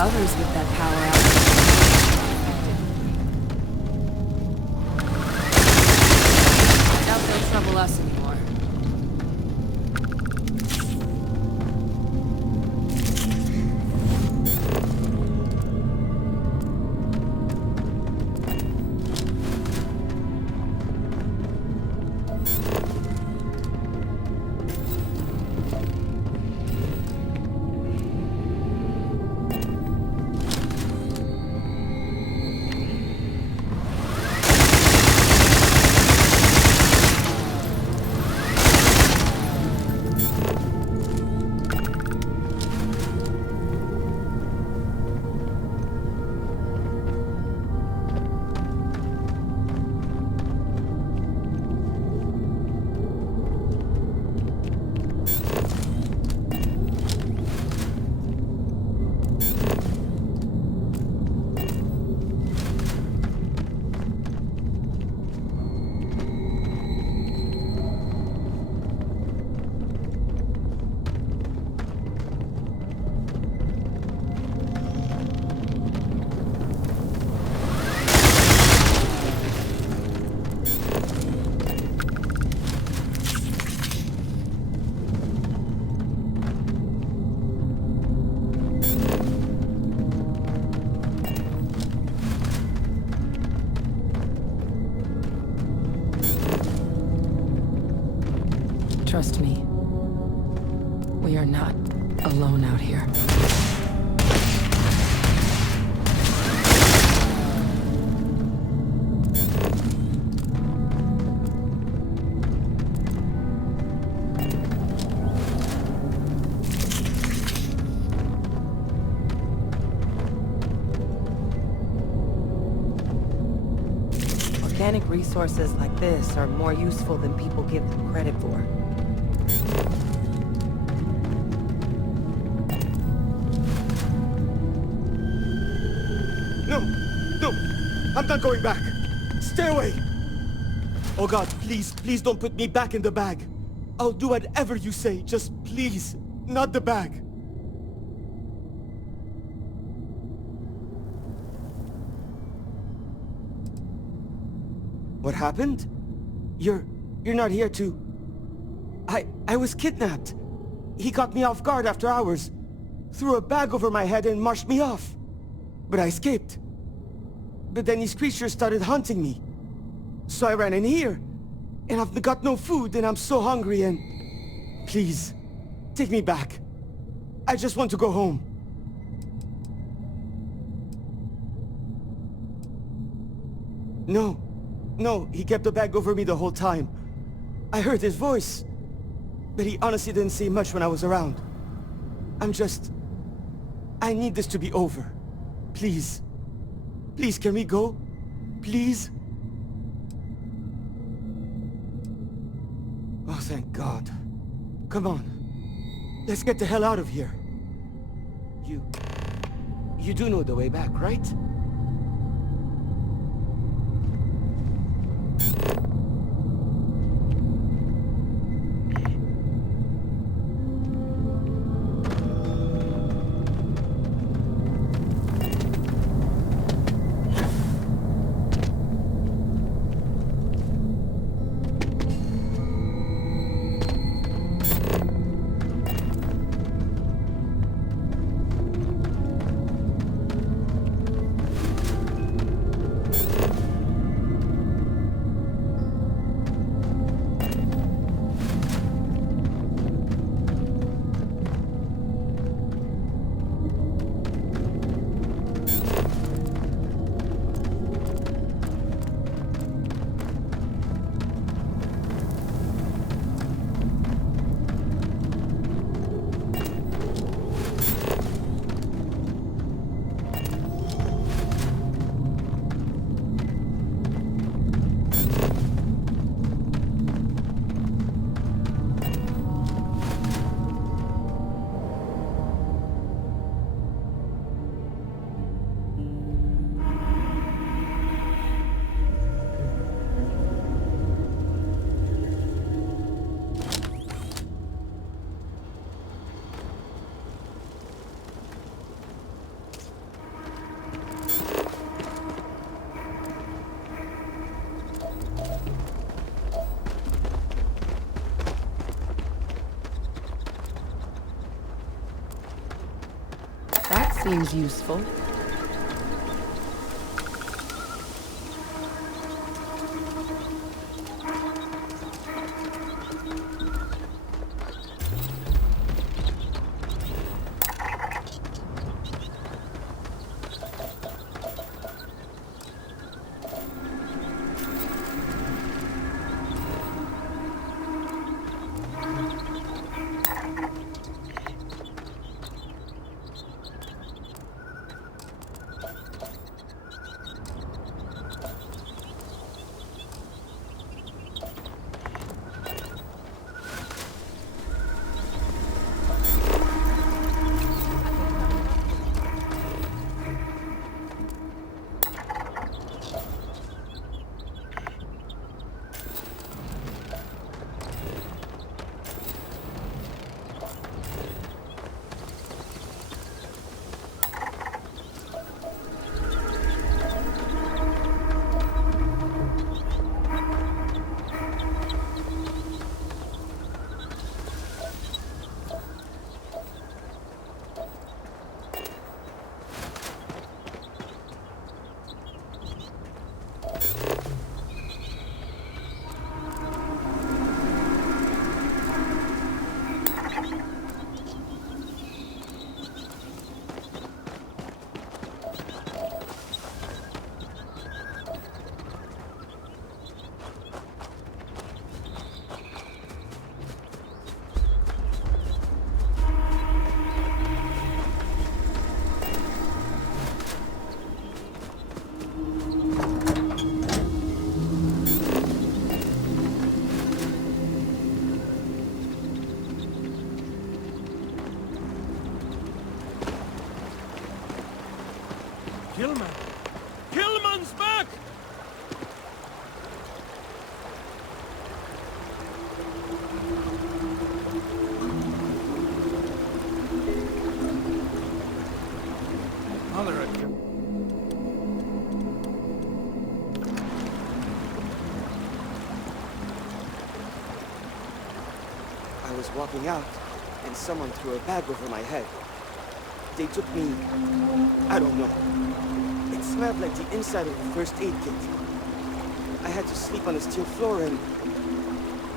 others with that power out. I doubt they'll trouble us anymore. Trust me. We are not alone out here. Organic resources like this are more useful than people give them credit for. No! I'm not going back! Stay away! Oh God, please, please don't put me back in the bag. I'll do whatever you say, just please, not the bag. What happened? You're not here to... I was kidnapped. He caught me off guard after hours, threw a bag over my head and marched me off. But I escaped. But then these creatures started hunting me. So I ran in here, and I've got no food, and I'm so hungry, and... Please, take me back. I just want to go home. No, he kept the bag over me the whole time. I heard his voice, but he honestly didn't say much when I was around. I need this to be over. Please. Please, can we go? Please? Oh, thank God. Come on. Let's get the hell out of here. You do know the way back, right? Seems useful. Gilman! Gilman's back! Holler at you. I was walking out, and someone threw a bag over my head. They took me... I don't know. It smelled like the inside of the first aid kit. I had to sleep on the steel floor and...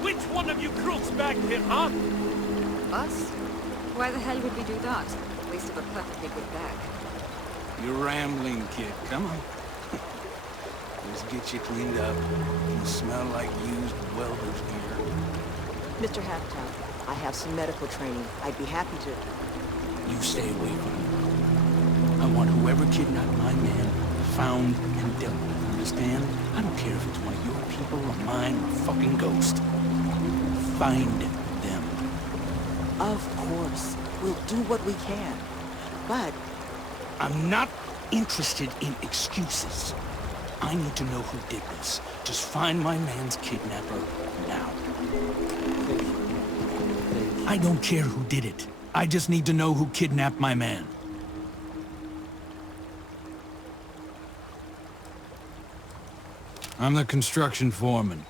Which one of you crooks back here, huh? Us? Why the hell would we do that? Waste of a perfectly good bag. You're rambling, kid. Come on. Let's get you cleaned up. You smell like used welder's gear. Mr. Halftown, I have some medical training. I'd be happy to... You stay away from me. I want whoever kidnapped my man found and dealt with, understand? I don't care if it's one of your people or mine or a fucking ghost. Find them. Of course. We'll do what we can. But... I'm not interested in excuses. I need to know who did this. Just find my man's kidnapper now. I don't care who did it. I just need to know who kidnapped my man. I'm the construction foreman.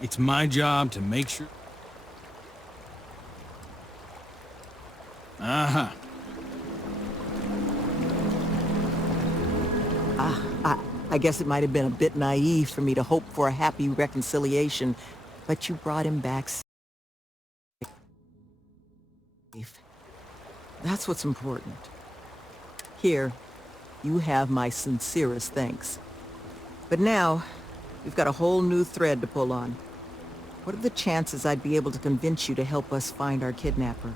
It's my job to make sure... Uh-huh. I guess it might have been a bit naive for me to hope for a happy reconciliation, but you brought him back safe. That's what's important. Here, you have my sincerest thanks. But now, we've got a whole new thread to pull on. What are the chances I'd be able to convince you to help us find our kidnapper?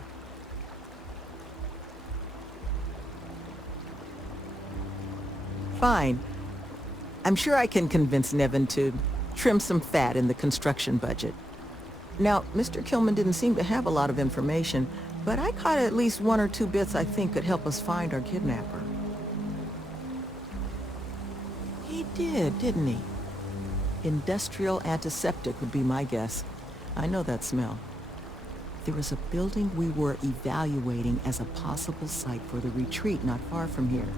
Fine. I'm sure I can convince Nevin to trim some fat in the construction budget. Now, Mr. Kilman didn't seem to have a lot of information, but I caught at least one or two bits I think could help us find our kidnapper. He did, didn't he? Industrial antiseptic would be my guess. I know that smell. There was a building we were evaluating as a possible site for the retreat not far from here.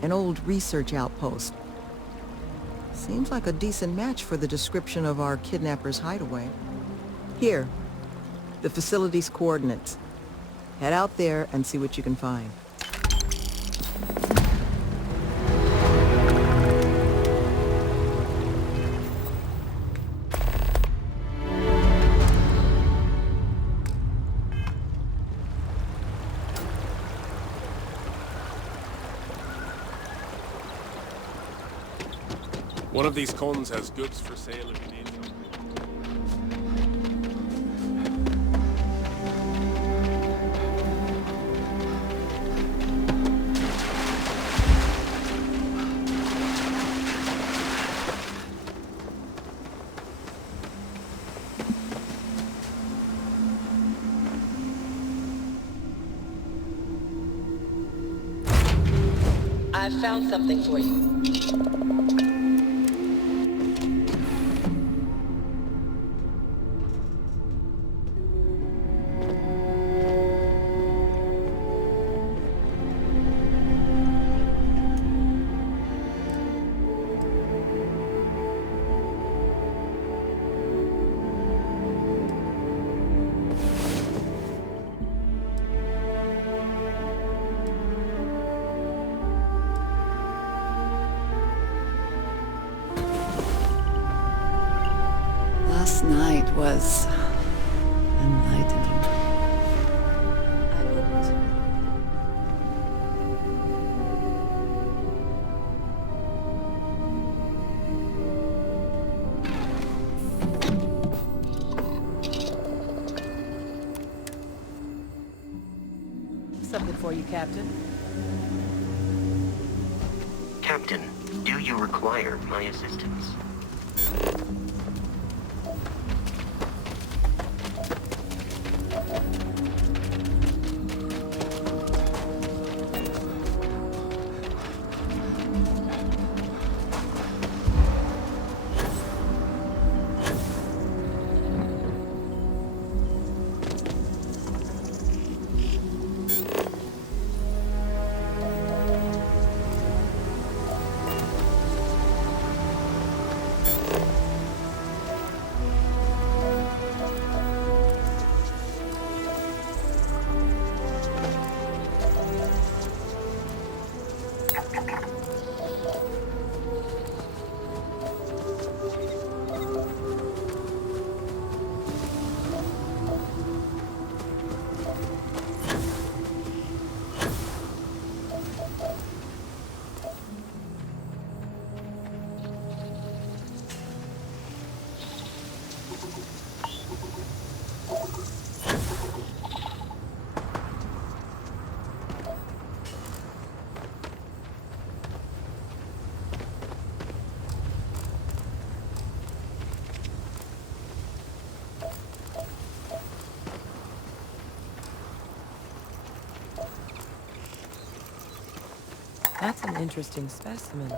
An old research outpost. Seems like a decent match for the description of our kidnapper's hideaway. Here, the facility's coordinates. Head out there and see what you can find. One of these cons has goods for sale if you need something. I found something for you. Last night was enlightening. I hoped. Something for you, Captain. Captain, do you require my assistance? That's an interesting specimen.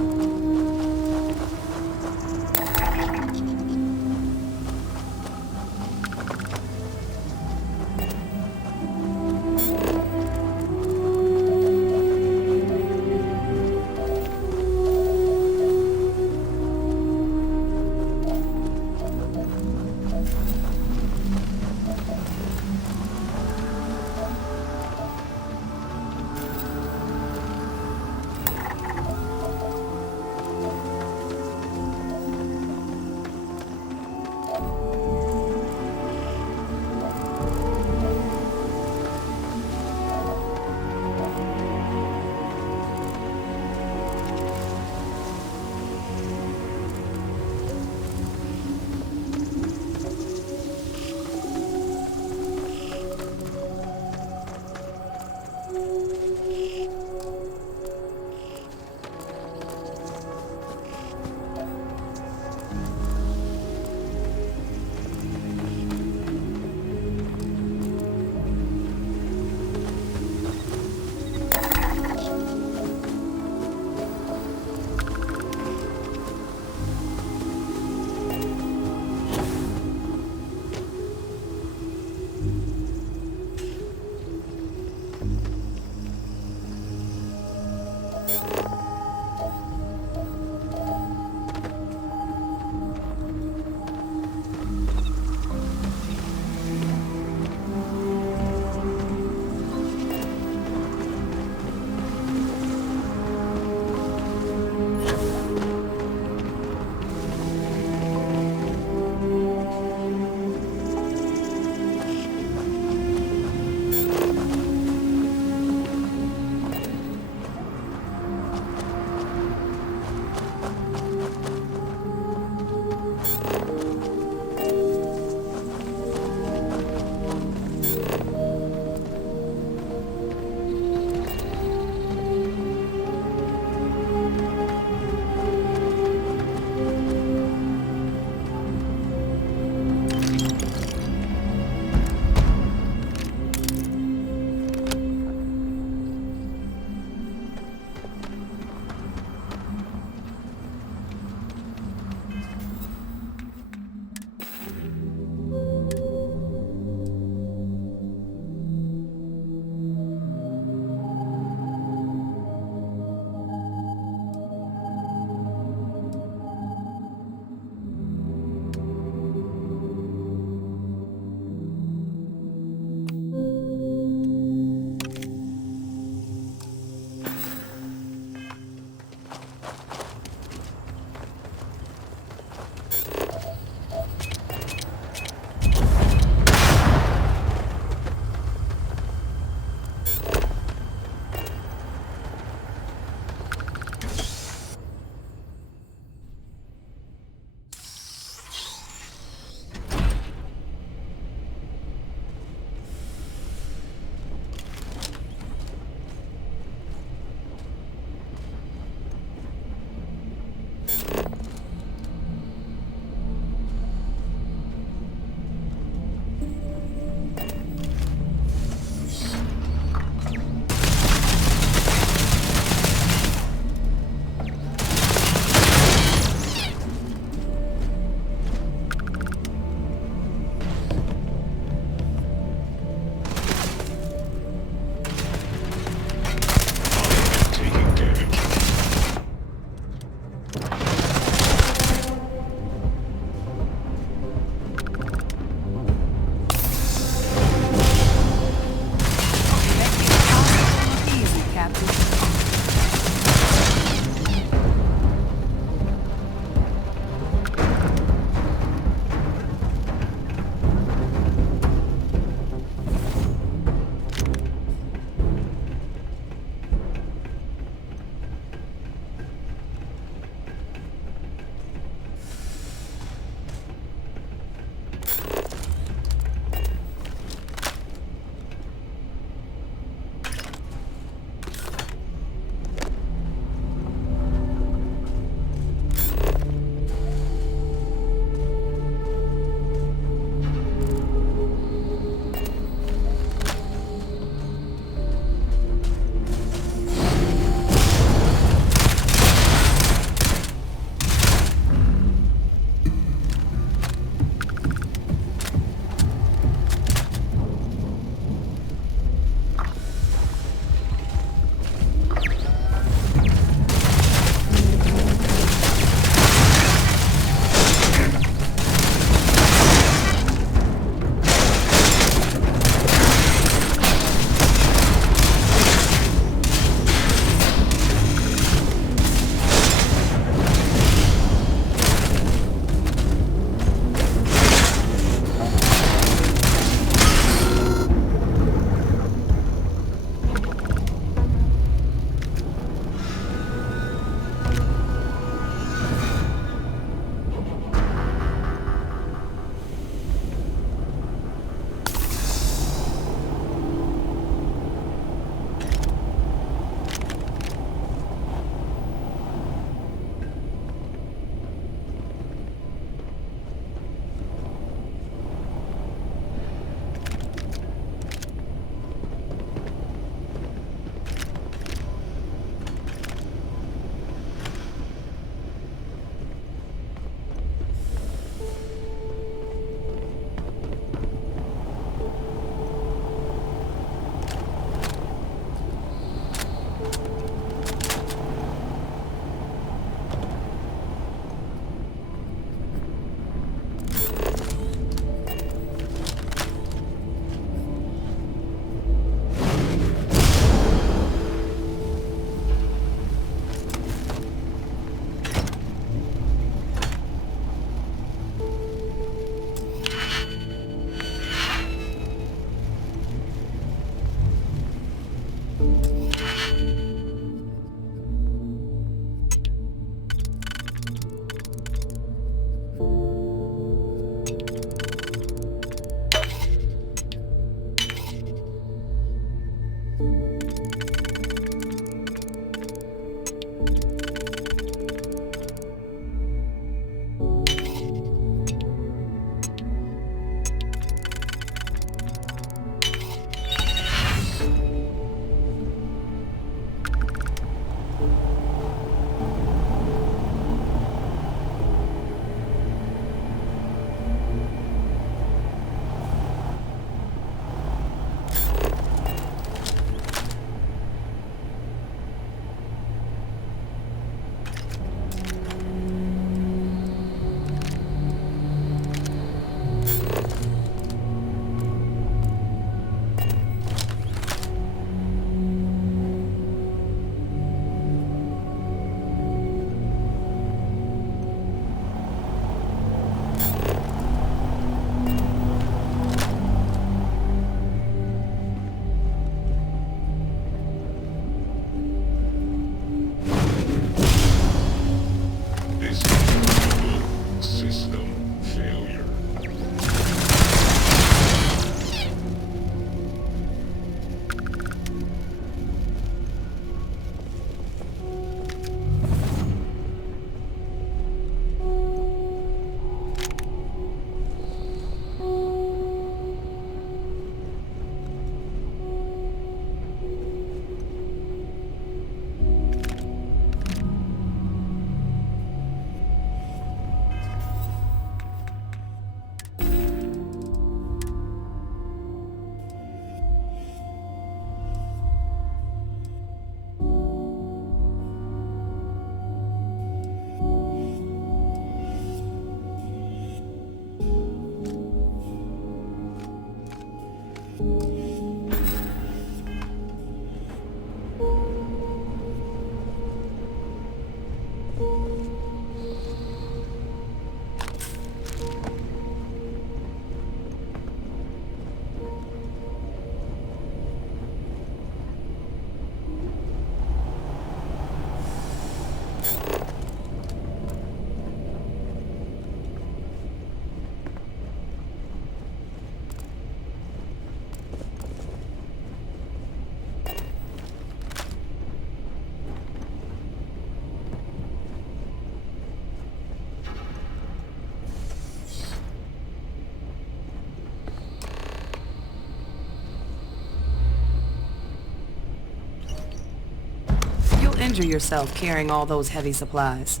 injure yourself carrying all those heavy supplies.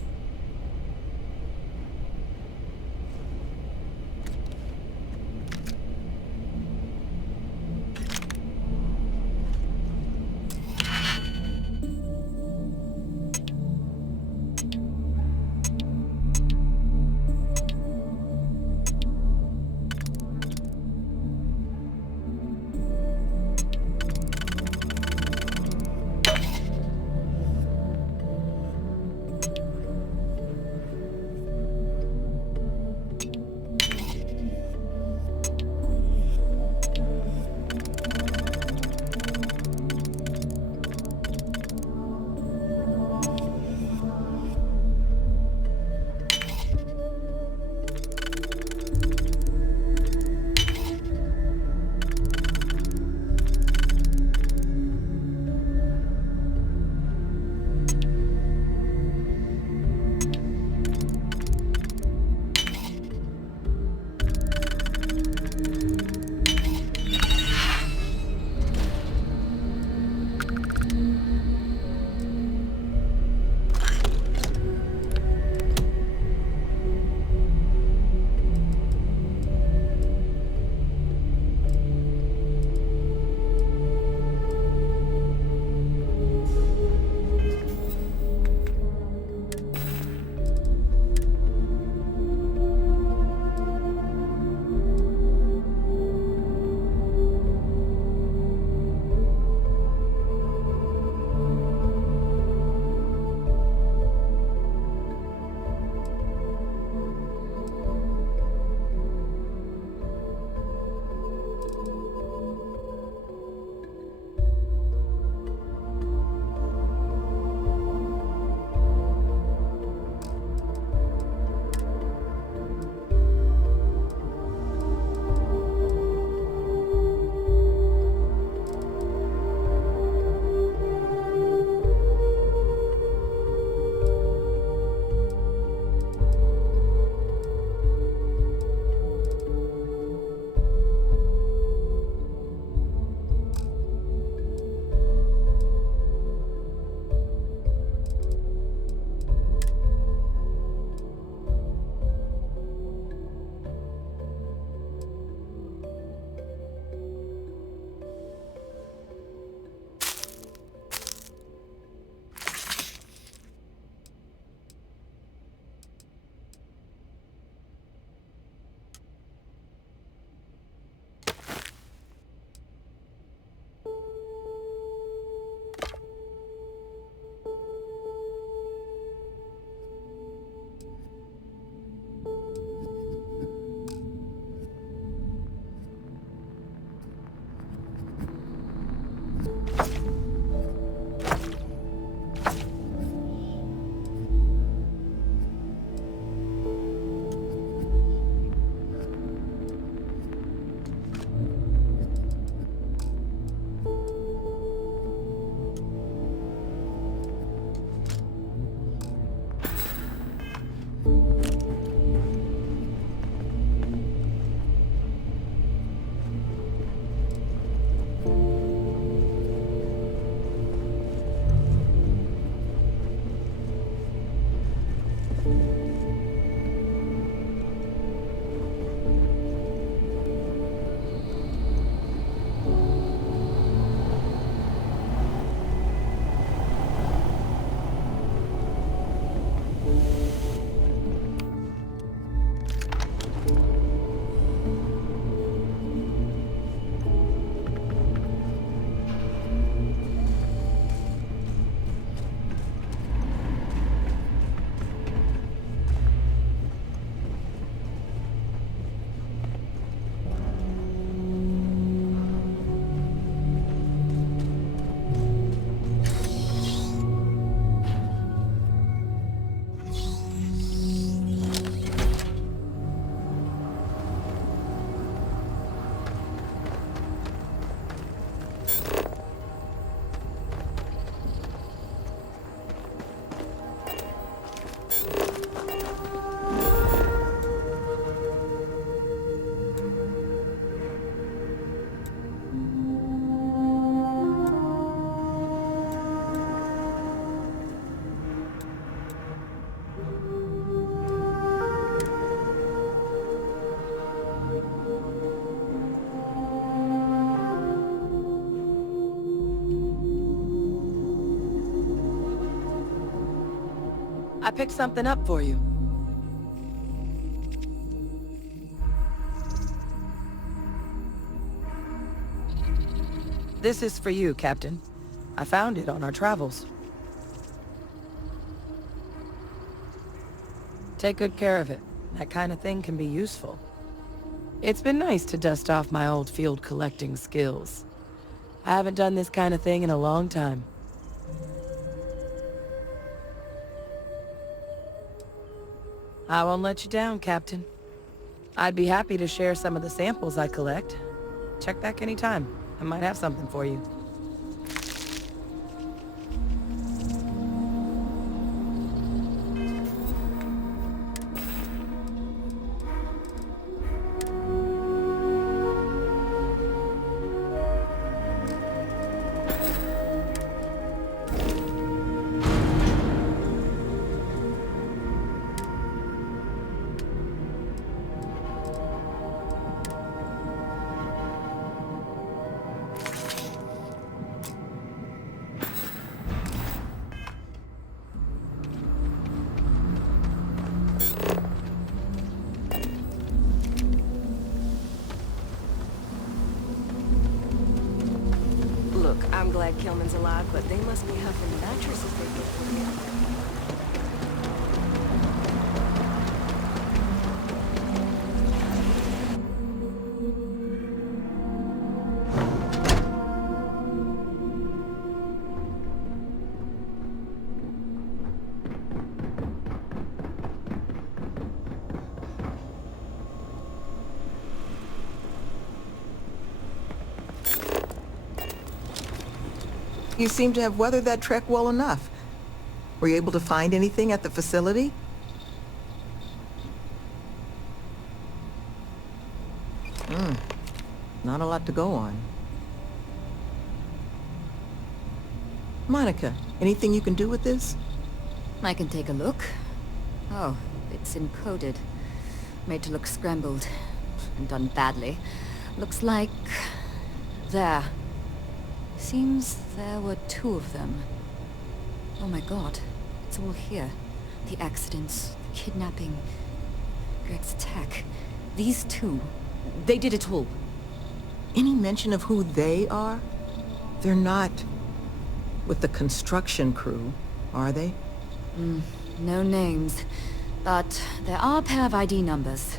I picked something up for you. This is for you, Captain. I found it on our travels. Take good care of it. That kind of thing can be useful. It's been nice to dust off my old field collecting skills. I haven't done this kind of thing in a long time. I won't let you down, Captain. I'd be happy to share some of the samples I collect. Check back anytime. I might have something for you. Look, I'm glad Kilman's alive, but they must be huffing nitrous if they get through here. You seem to have weathered that trek well enough. Were you able to find anything at the facility? Not a lot to go on. Monica, anything you can do with this? I can take a look. Oh, it's encoded. Made to look scrambled. And done badly. Looks like... there. Seems there were 2 of them. Oh my god, it's all here. The accidents, the kidnapping, Greg's attack. These 2, they did it all. Any mention of who they are? They're not with the construction crew, are they? No names, but there are a pair of ID numbers.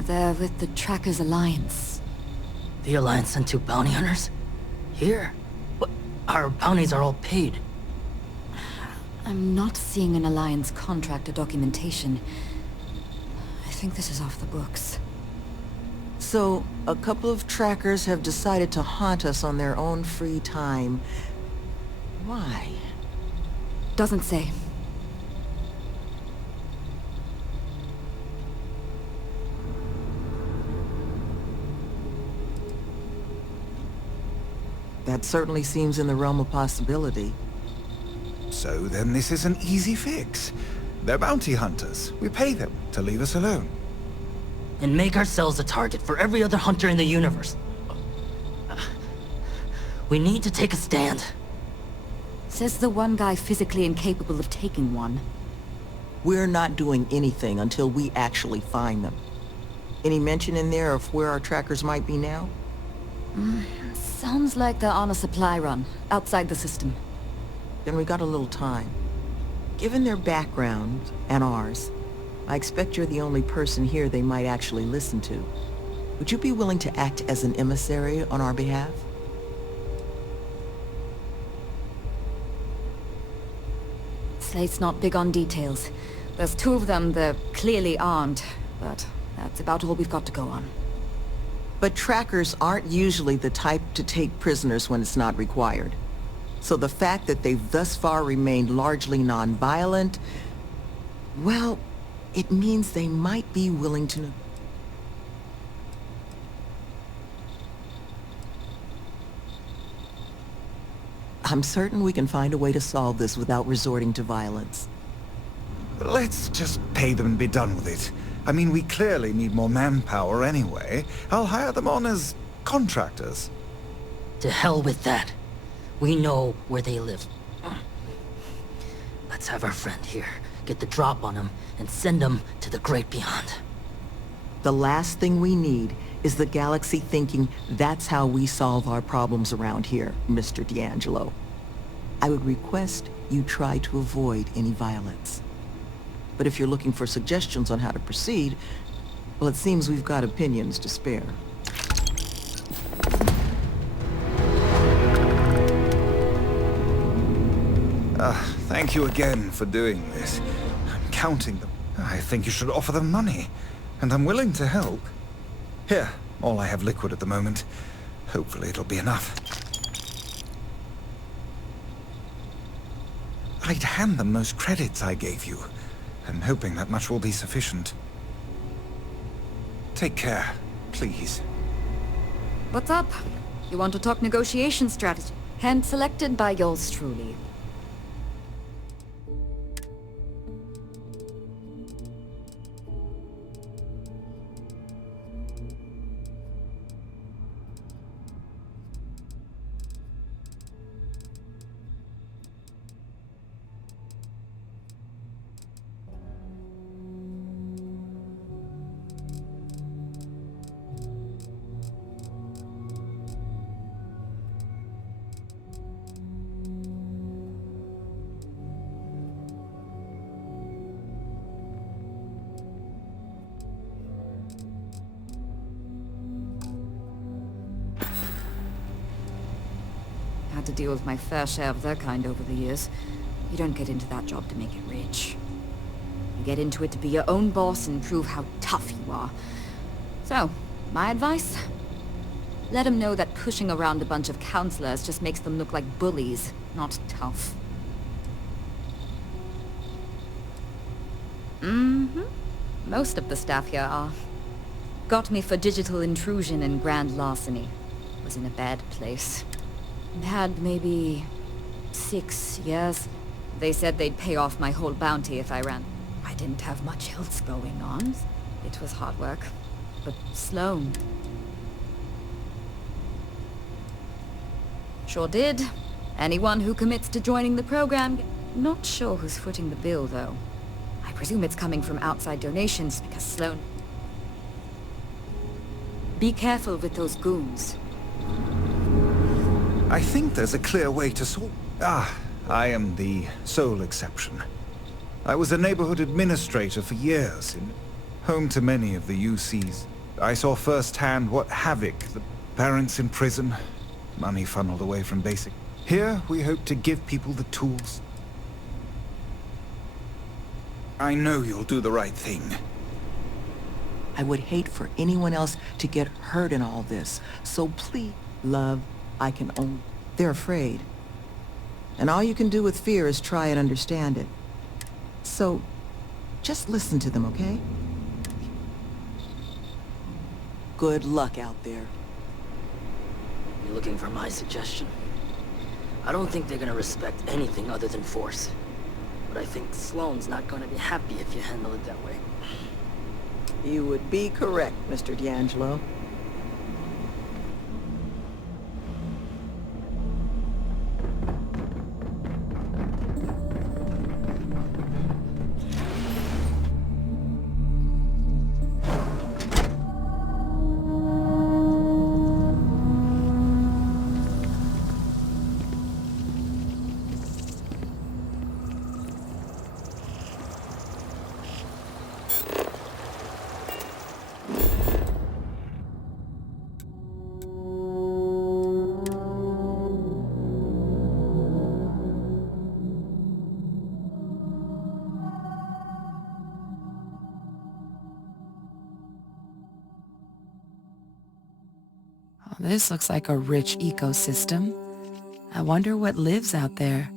They're with the Trackers Alliance. The Alliance sent 2 bounty hunters? Here? But our bounties are all paid. I'm not seeing an Alliance contract or documentation. I think this is off the books. So, a couple of trackers have decided to haunt us on their own free time. Why? Doesn't say. That certainly seems in the realm of possibility. So then this is an easy fix. They're bounty hunters. We pay them to leave us alone. And make ourselves a target for every other hunter in the universe. We need to take a stand. Says the one guy physically incapable of taking one. We're not doing anything until we actually find them. Any mention in there of where our trackers might be now? Sounds like they're on a supply run, outside the system. Then we got a little time. Given their background, and ours, I expect you're the only person here they might actually listen to. Would you be willing to act as an emissary on our behalf? Slate's not big on details. There's 2 of them, they're clearly armed, but that's about all we've got to go on. But trackers aren't usually the type to take prisoners when it's not required. So the fact that they've thus far remained largely non-violent, well, it means they might be willing to... I'm certain we can find a way to solve this without resorting to violence. Let's just pay them and be done with it. I mean, we clearly need more manpower anyway. I'll hire them on as contractors. To hell with that. We know where they live. Let's have our friend here get the drop on him and send him to the great beyond. The last thing we need is the galaxy thinking that's how we solve our problems around here, Mr. D'Angelo. I would request you try to avoid any violence. But if you're looking for suggestions on how to proceed, well, it seems we've got opinions to spare. Thank you again for doing this. I'm counting them. I think you should offer them money, and I'm willing to help. Here, all I have liquid at the moment. Hopefully it'll be enough. I'd hand them those credits I gave you. I'm hoping that much will be sufficient. Take care, please. What's up? You want to talk negotiation strategy? Hand selected by yours truly. Had to deal with my fair share of their kind over the years. You don't get into that job to make it rich. You get into it to be your own boss and prove how tough you are. So, my advice? Let them know that pushing around a bunch of counselors just makes them look like bullies, not tough. Most of the staff here are. Got me for digital intrusion and grand larceny. Was in a bad place. Had maybe 6 years. They said they'd pay off my whole bounty if I ran. I didn't have much else going on. It was hard work. But Sloan... sure did. Anyone who commits to joining the program... Not sure who's footing the bill, though. I presume it's coming from outside donations, because Sloan... Be careful with those goons. I think there's a clear way to solve... I am the sole exception. I was a neighborhood administrator for years, home to many of the UCs. I saw firsthand what havoc the parents in prison, money funneled away from basic. Here, we hope to give people the tools. I know you'll do the right thing. I would hate for anyone else to get hurt in all this, so please, love, I can only... They're afraid. And all you can do with fear is try and understand it. So, just listen to them, okay? Good luck out there. You looking for my suggestion? I don't think they're gonna respect anything other than force. But I think Sloane's not gonna be happy if you handle it that way. You would be correct, Mr. D'Angelo. This looks like a rich ecosystem. I wonder what lives out there.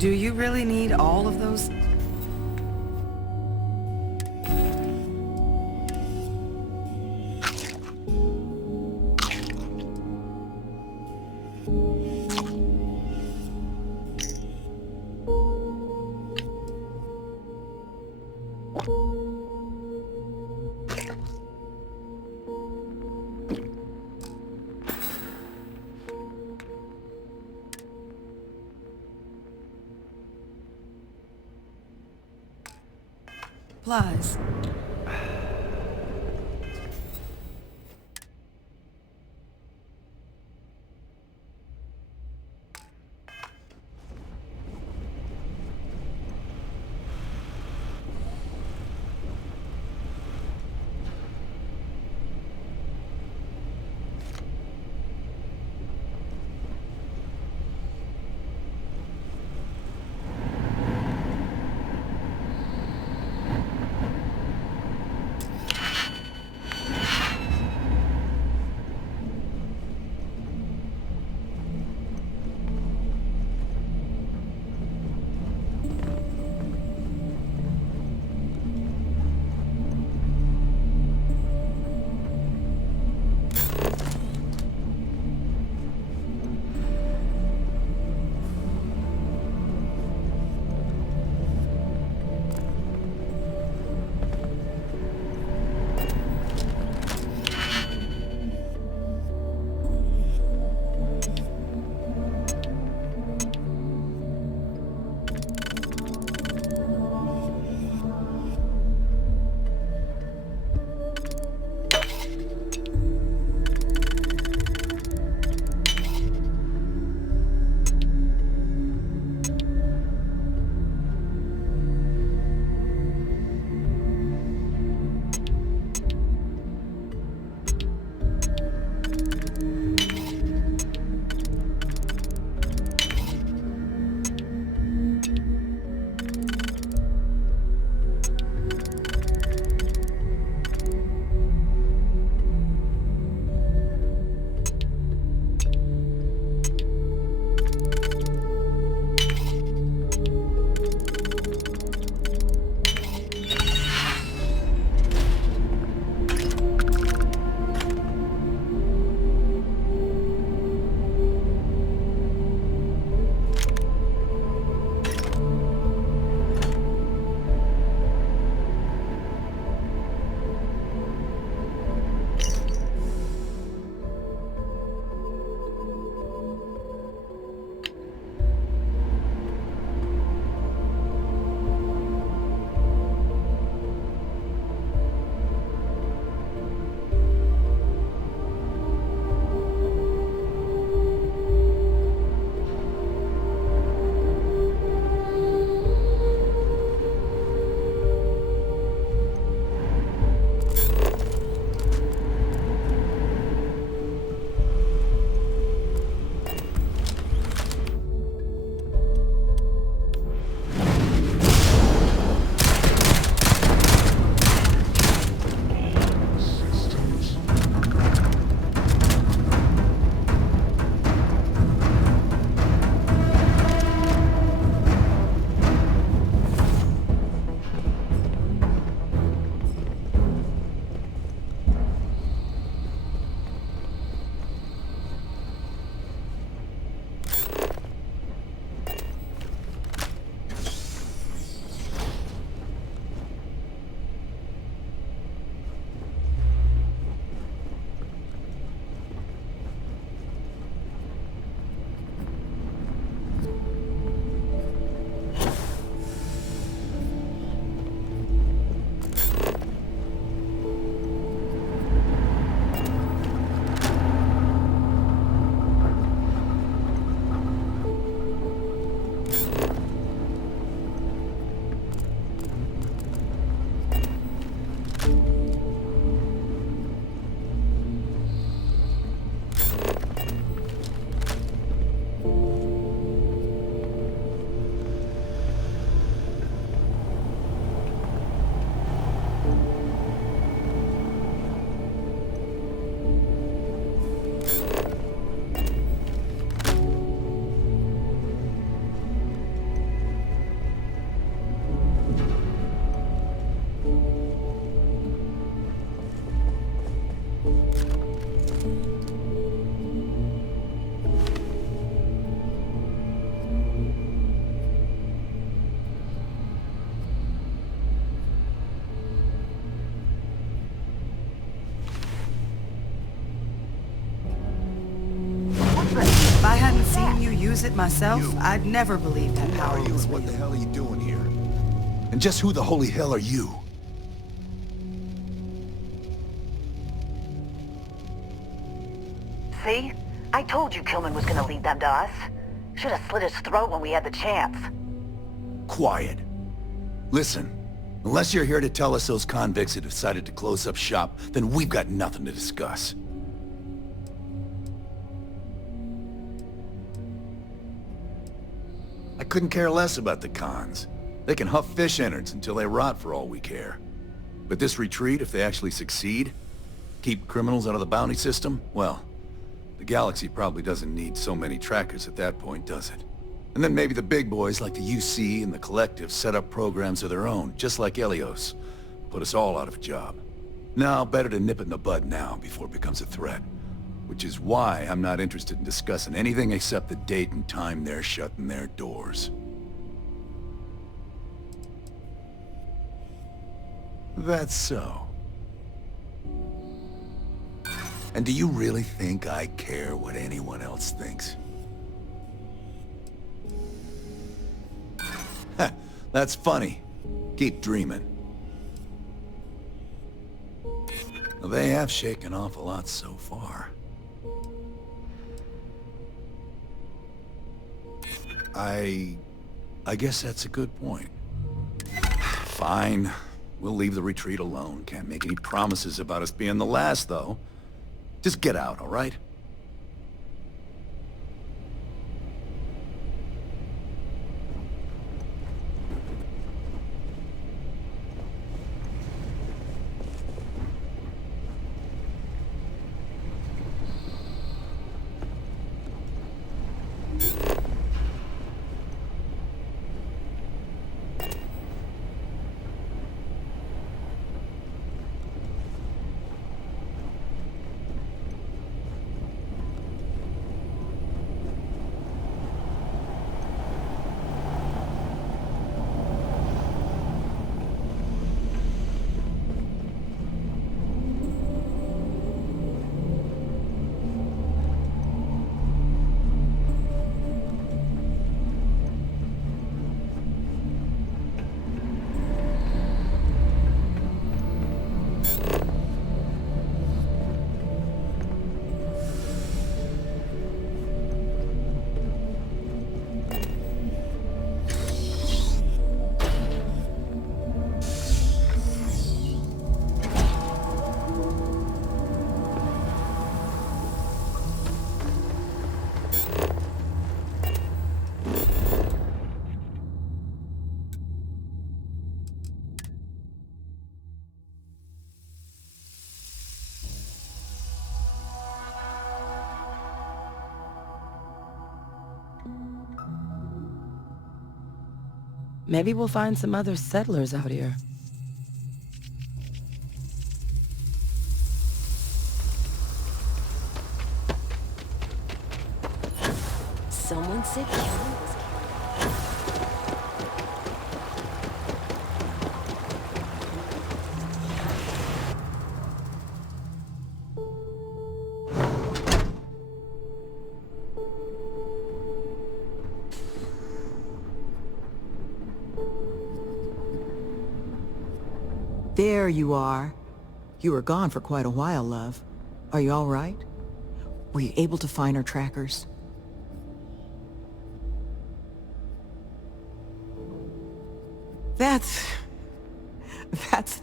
Do you really need all of those? Supplies. If I hadn't seen you use it myself, I'd never believe that How power are you was and what real. the hell are you doing here? And just who the holy hell are you? See? I told you Kilman was gonna lead them to us. Should have slit his throat when we had the chance. Quiet. Listen, unless you're here to tell us those convicts have decided to close up shop, then we've got nothing to discuss. I couldn't care less about the cons. They can huff fish innards until they rot for all we care. But this retreat, if they actually succeed, keep criminals out of the bounty system, well, the galaxy probably doesn't need so many trackers at that point, does it? And then maybe the big boys like the UC and the Collective set up programs of their own, just like Helios. Put us all out of a job. Now, better to nip it in the bud now before it becomes a threat. Which is why I'm not interested in discussing anything except the date and time they're shutting their doors. That's so. And do you really think I care what anyone else thinks? Heh, that's funny. Keep dreaming. Well, they have shaken off a lot so far. I guess that's a good point. Fine. We'll leave the retreat alone. Can't make any promises about us being the last, though. Just get out, all right? Maybe we'll find some other settlers out here. Someone said Kilman was There you are. You were gone for quite a while, love. Are you all right? Were you able to find our trackers? That's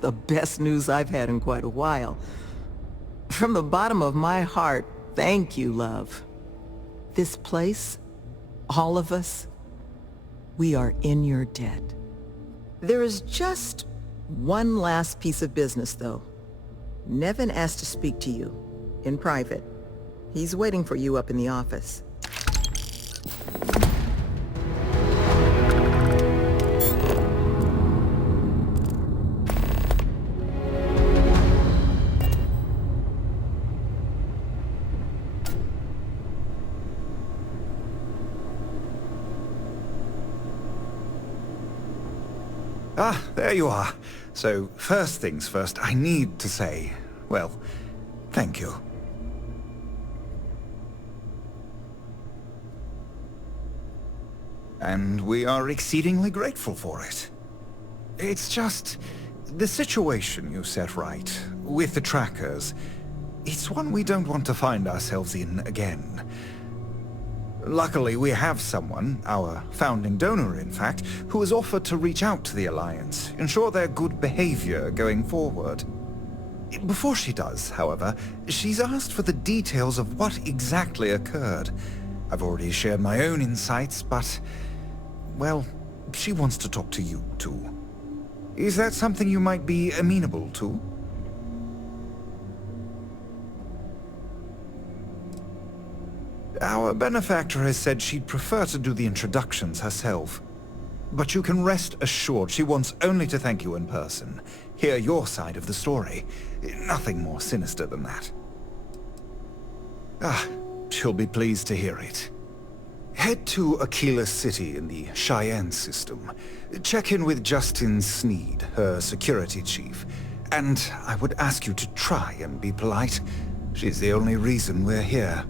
the best news I've had in quite a while. From the bottom of my heart, thank you, love. This place, all of us, we are in your debt. There is just one last piece of business, though. Nevin asked to speak to you, in private. He's waiting for you up in the office. Ah, there you are. So, first things first, I need to say, well, thank you. and we are exceedingly grateful for it. It's just the situation you set right with the trackers. It's one we don't want to find ourselves in again. Luckily, we have someone, our founding donor in fact, who has offered to reach out to the Alliance, ensure their good behavior going forward. Before she does, however, she's asked for the details of what exactly occurred. I've already shared my own insights, but, well, she wants to talk to you too. Is that something you might be amenable to? Our benefactor has said she'd prefer to do the introductions herself. But you can rest assured she wants only to thank you in person, hear your side of the story. Nothing more sinister than that. She'll be pleased to hear it. Head to Aquila City in the Cheyenne system. Check in with Justin Sneed, her security chief. And I would ask you to try and be polite. She's the only reason we're here.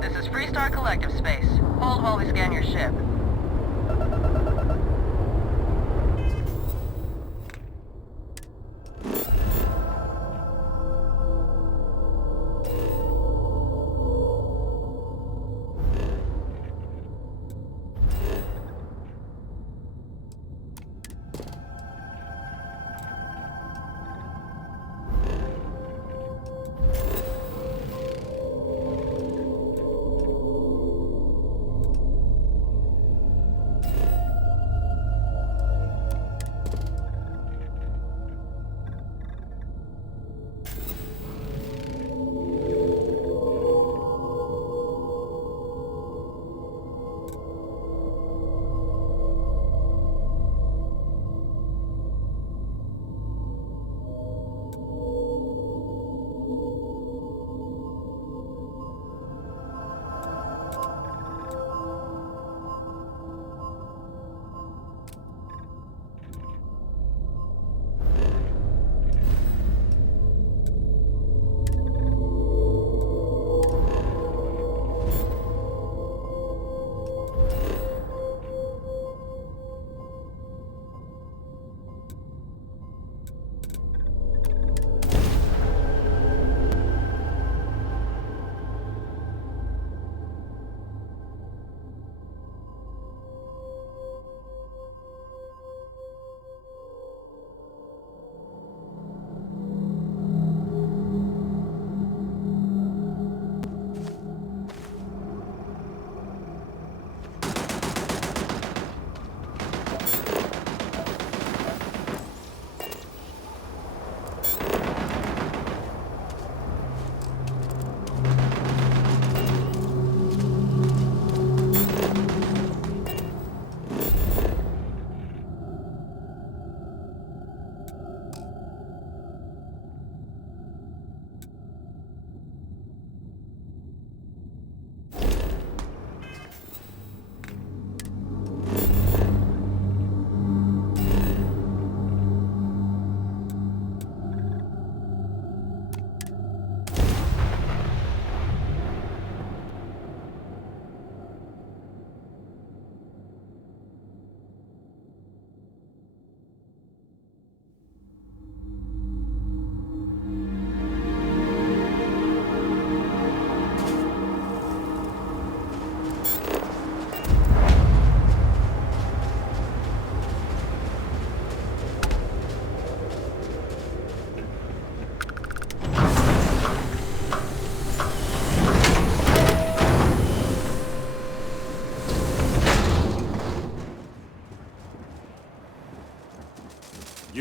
This is Freestar Collective Space. Hold while we scan your ship.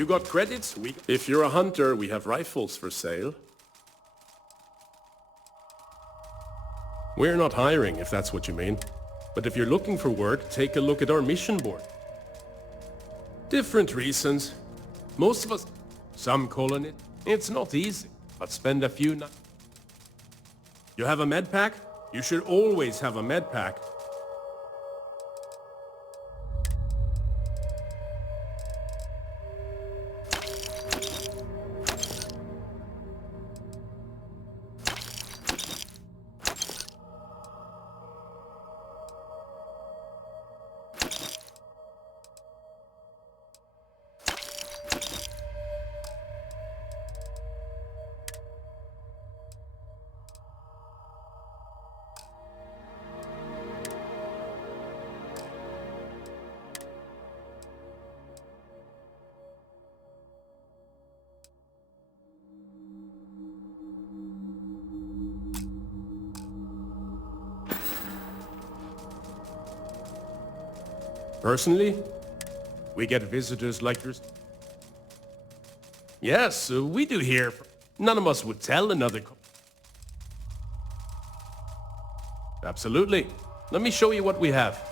got credits? If you're a hunter, we have rifles for sale. We're not hiring, if that's what you mean. But if you're looking for work, take a look at our mission board. Different reasons. Most of us, some calling it. It's not easy, but spend a few nights. You have a med pack? You should always have a med pack. Personally, we get visitors like yours. Yes, we do here. None of us would tell another. Absolutely. Let me show you what we have.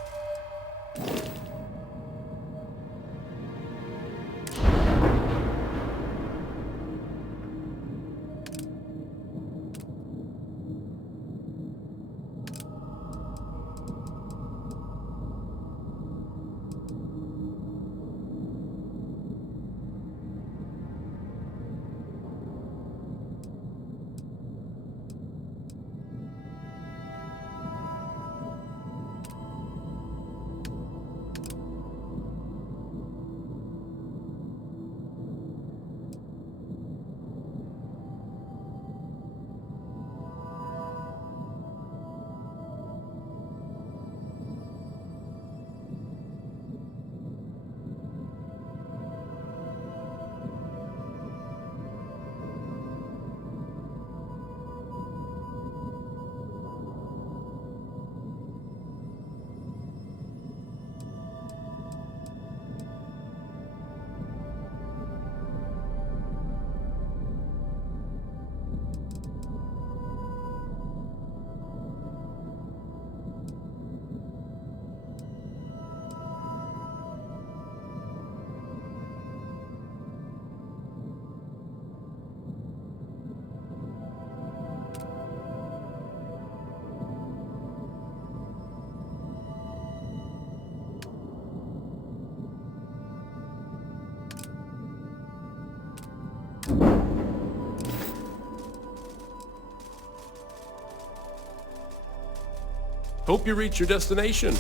Hope you reach your destination.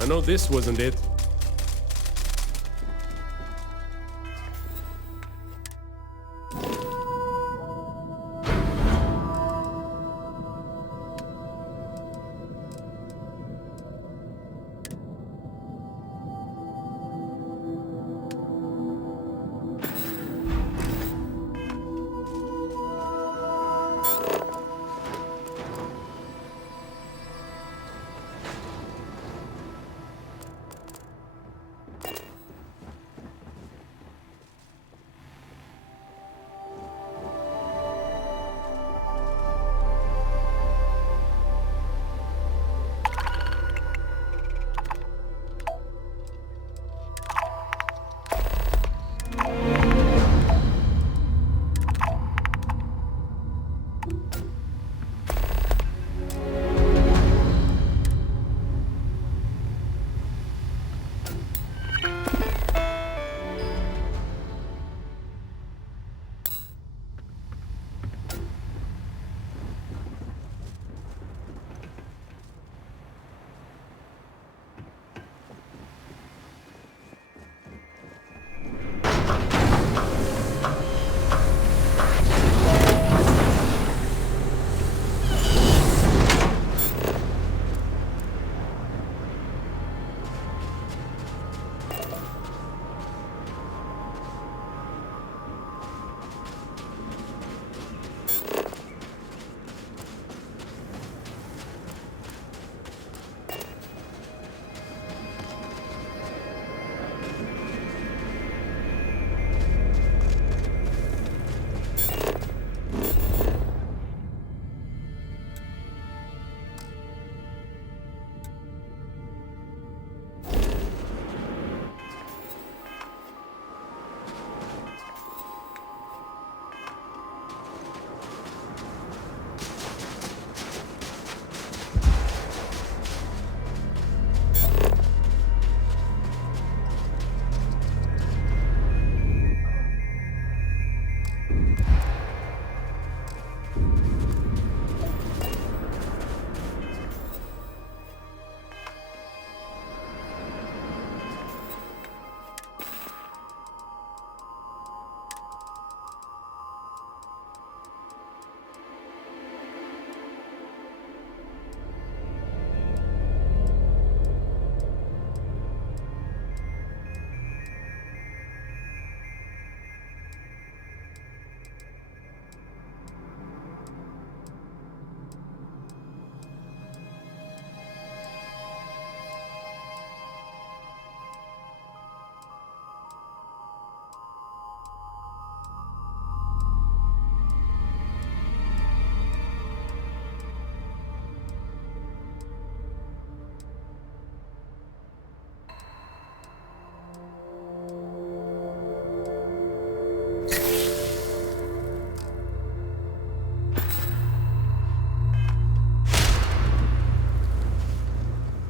I know this wasn't it.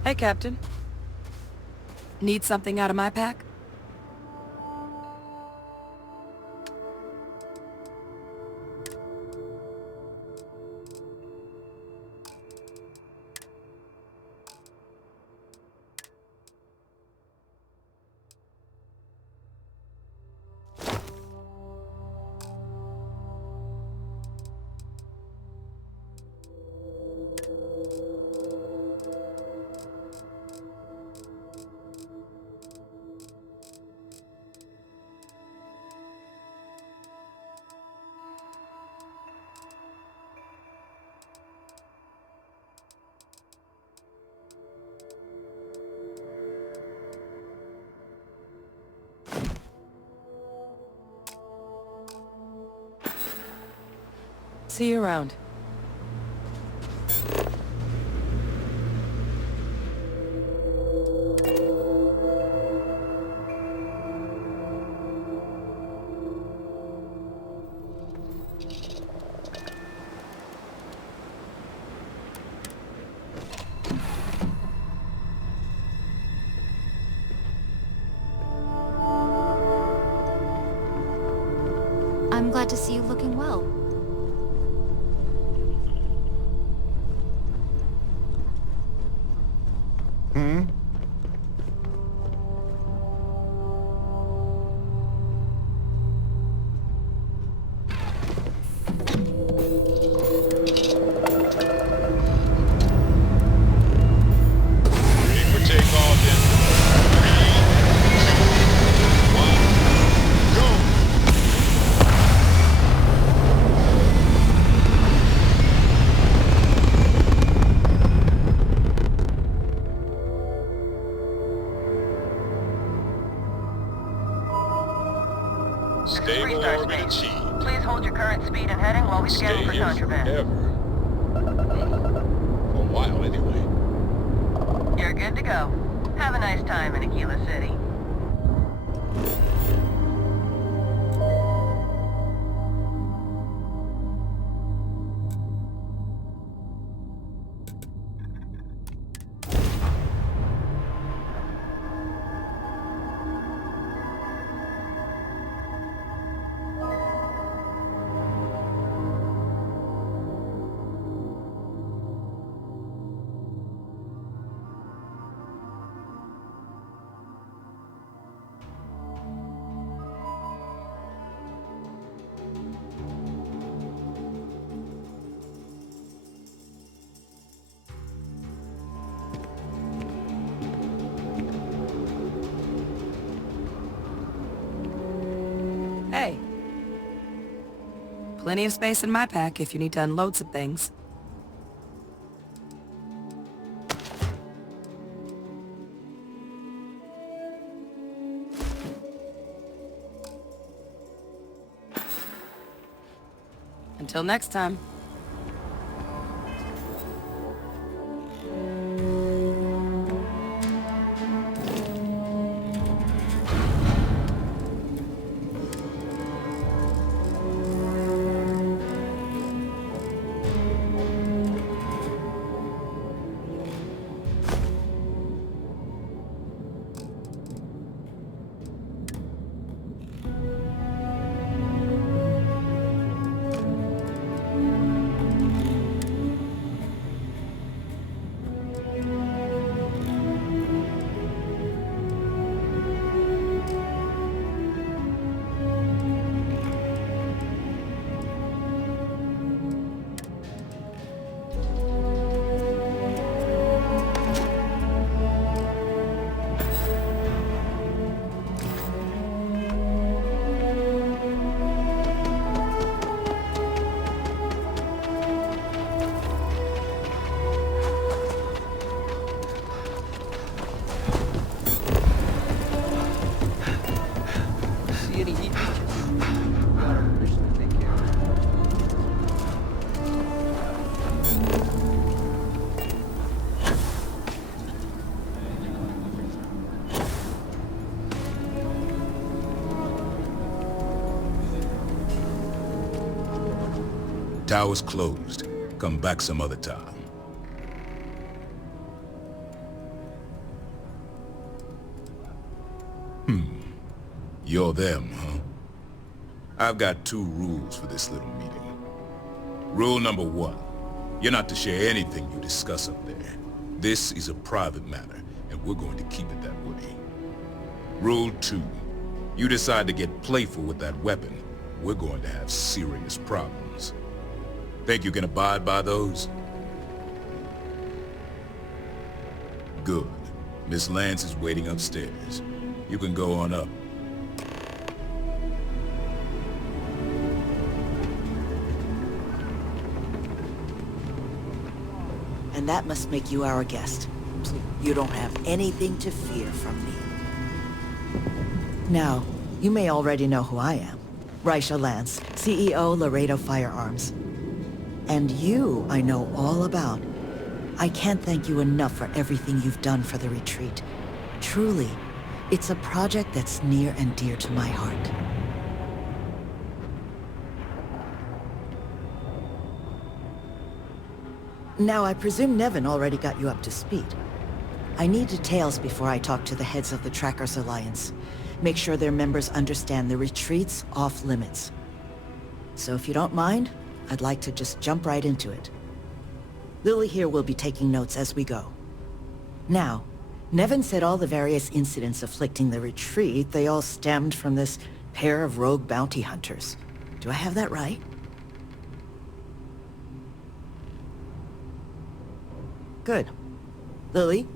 Hey, Captain. Need something out of my pack? See you around. I'm glad to see you looking well. Stable orbit achieved. Please hold your current speed and heading while we scan for contraband. For a while, anyway. You're good to go. Have a nice time in Aquila City. Hey. Plenty of space in my pack if you need to unload some things. Until next time. Tower's closed. Come back some other time. You're them, huh? I've got 2 rules for this little meeting. Rule number 1, you're not to share anything you discuss up there. This is a private matter, and we're going to keep it that way. Rule 2, you decide to get playful with that weapon, we're going to have serious problems. Think you can abide by those? Good. Miss Lance is waiting upstairs. You can go on up. And that must make you our guest. You don't have anything to fear from me. Now, you may already know who I am. Raisha Lance, CEO Laredo Firearms. And you, I know all about. I can't thank you enough for everything you've done for the retreat. Truly, it's a project that's near and dear to my heart. Now, I presume Nevin already got you up to speed. I need details before I talk to the heads of the Trackers Alliance. Make sure their members understand the retreat's off-limits. So if you don't mind, I'd like to just jump right into it. Lily here will be taking notes as we go. Now, Nevin said all the various incidents afflicting the retreat, they all stemmed from this pair of rogue bounty hunters. Do I have that right? Good. Lily,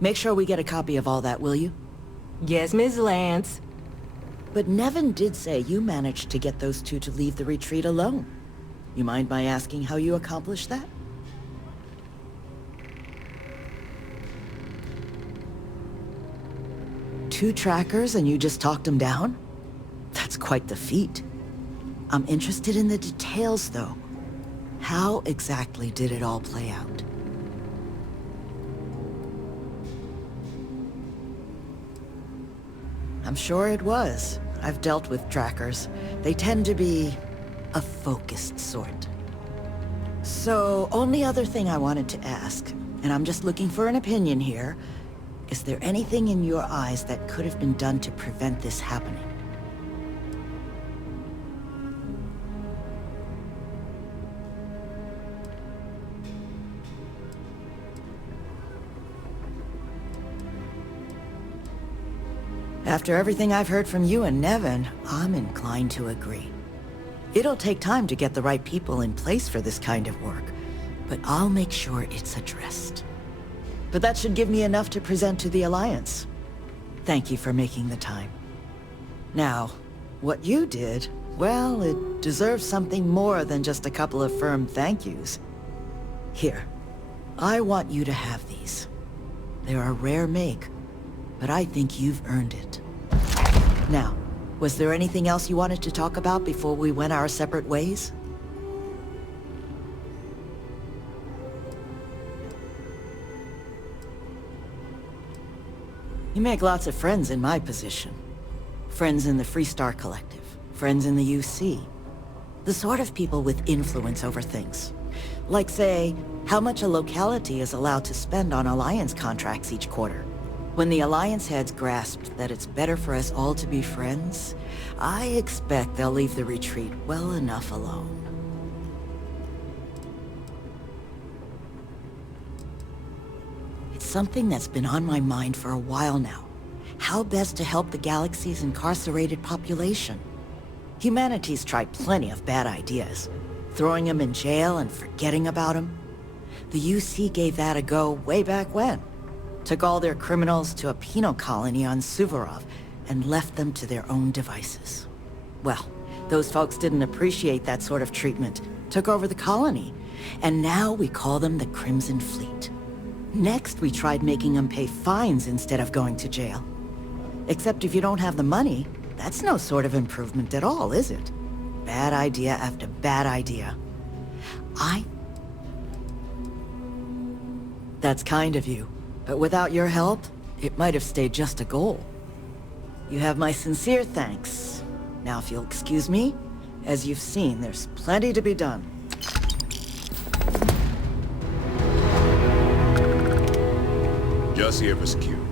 make sure we get a copy of all that, will you? Yes, Ms. Lance. But Nevin did say you managed to get those 2 to leave the retreat alone. You mind my asking how you accomplished that? 2 trackers and you just talked them down? That's quite the feat. I'm interested in the details, though. How exactly did it all play out? I'm sure it was. I've dealt with trackers. They tend to be a focused sort. So, only other thing I wanted to ask, and I'm just looking for an opinion here, is there anything in your eyes that could have been done to prevent this happening? After everything I've heard from you and Nevin, I'm inclined to agree. It'll take time to get the right people in place for this kind of work, but I'll make sure it's addressed. But that should give me enough to present to the Alliance. Thank you for making the time. Now, what you did, well, it deserves something more than just a couple of firm thank yous. Here, I want you to have these. They're a rare make, but I think you've earned it. Now, was there anything else you wanted to talk about before we went our separate ways? You make lots of friends in my position. Friends in the Freestar Collective, friends in the UC. The sort of people with influence over things. Like, say, how much a locality is allowed to spend on Alliance contracts each quarter. When the Alliance heads grasped that it's better for us all to be friends, I expect they'll leave the retreat well enough alone. It's something that's been on my mind for a while now. How best to help the galaxy's incarcerated population? Humanity's tried plenty of bad ideas. Throwing them in jail and forgetting about them. The UC gave that a go way back when. Took all their criminals to a penal colony on Suvorov and left them to their own devices. Well, those folks didn't appreciate that sort of treatment, took over the colony, and now we call them the Crimson Fleet. Next, we tried making them pay fines instead of going to jail. Except if you don't have the money, that's no sort of improvement at all, is it? Bad idea after bad idea. That's kind of you. But without your help, it might have stayed just a goal. You have my sincere thanks. Now if you'll excuse me, as you've seen, there's plenty to be done. Just here for security.